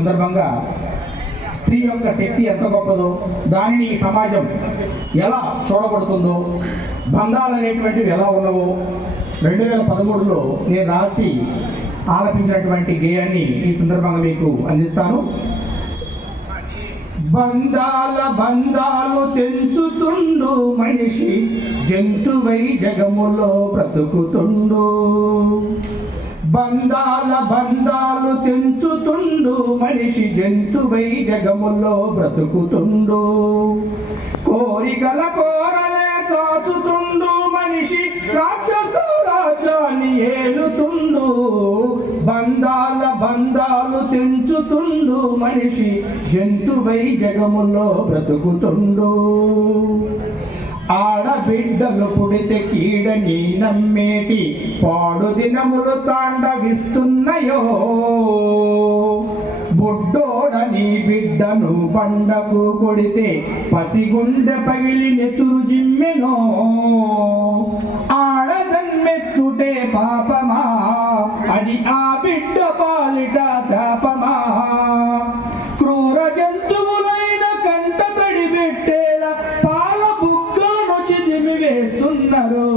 సందర్భంగా స్త్రీ యొక్క శక్తి ఎంత గొప్పదో, దానిని ఈ సమాజం ఎలా చూడబడుతుందో, బంధాలు అనేటువంటివి ఎలా ఉన్నవో 2013లో నేను రాసి ఆలపించినటువంటి గేయాన్ని ఈ సందర్భంగా మీకు అందిస్తాను. బంధాలు తెంచుతుండు మనిషి, జంతువై జగములో బ్రతుకుతుండు. బంధాలు తెంచుతుండు మనిషి, జంతువై జగములో బ్రతుకుతుండు. కోరికల కోరలే చాచుతుండు మనిషి, రాక్షస రాజ్యాన్ని ఏలుతుండు. బంధాలు తెంచుతుండు మనిషి, జంతువై జగములో బ్రతుకుతుండు. ఆడబిడ్డలు పుడితే కీడని నమ్మేటి పాడు దినములు తాండవిస్తున్నాయో. బుడ్డోడని బిడ్డను పండకు కొడితే పసిగుండె పగిలి నెతురు జిమ్మెనో. ఆడజన్మెత్తుటే పాపమా, అది ఆ బిడ్డ పాలిట శాపమా. క్రూర జంతువులైన కంట తడి పెట్టేలా పాల బుగ్గలను చిదిమి వేస్తున్నారు.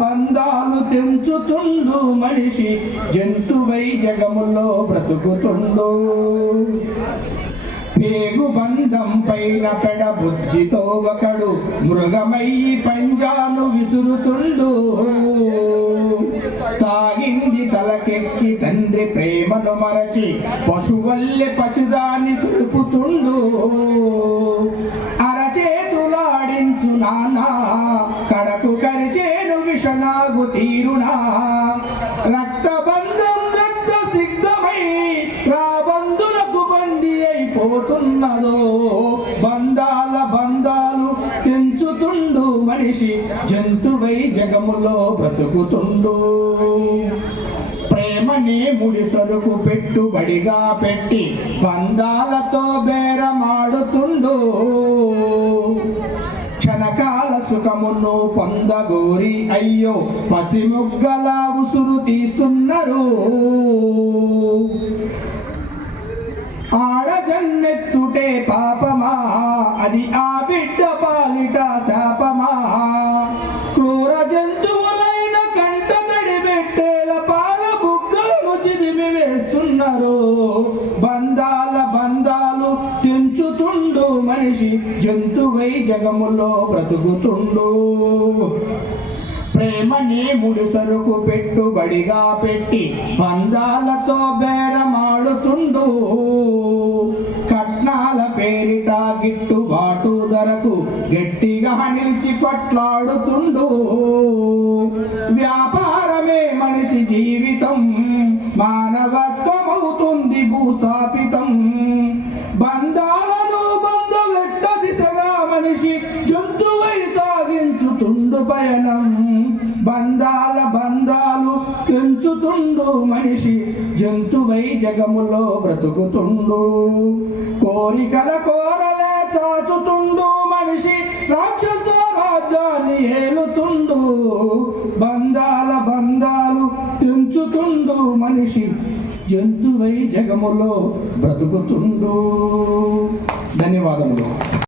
బంధాలు తెంచుతుండు మనిషి, జంతువై జగములో బ్రతుకుతుండు. పేగు బంధం పైన పెడ బుద్ధితో ఒకడు మృగమై పంజాను విసురుతుండు. తాగింది తలకెక్కి తండ్రి ప్రేమను మరచి పశువల్లె పచిదాన్ని సులుపుతుండు. అరచేతులాడించు నానా, కడకు కరిచేను విషనాగు తీరునా. రక్తబంధం రక్త సిద్ధమై రాబందులకు బందీ అయిపోతున్నదో. బంధాలు తెంచుతుండు మనిషి, జంతువై జగములో బ్రతుకుతుండు. ప్రేమనే ముడి సరుకు పెట్టుబడిగా పెట్టి బంధాలతో బేరమాడుతుండు. క్షణకాల సుఖమును పొందగోరి అయ్యో పసిముగ్గల ఉసురు తీస్తున్నారు. ఆడజన్నెత్తుటే పాపమా, అది ఆ బిడ్డ పాలిట శాపమా. క్రూర జంతువులైన కంట తడి పెట్టేల పాల బుగ్గలను చిదిమి వేస్తున్నారు. బంధాలు తెంచుతుండు మనిషి, జంతువై జగములో బ్రతుకుతుండు. ప్రేమనే ముడి సరుకు పెట్టుబడిగా పెట్టి బంధాలతో బేరమాడుతుండు. కట్నాల పేరిట గిట్టుబాటు ధరకు గట్టిగా నిలిచి కొట్లాడుతుండు. వ్యాపారమే మనిషి జీవితం, మానవత్వమవుతుంది భూస్థాపితం. బంధాలను బంధవెట్ట దిశగా మనిషి, జంతువై సాగించుతుండు పయనం. బంధాలు తెంచుతుండు మనిషి, జంతువై జగములో బ్రతుకుతుండు. కోరికల కోరలే చాచుతుండు మనిషి, రాక్షస రాజ్యాన్ని ఏలుతుండు. బంధాలు తెంచుతుండు మనిషి, జంతువై జగములో బ్రతుకుతుండు. ధన్యవాదములు.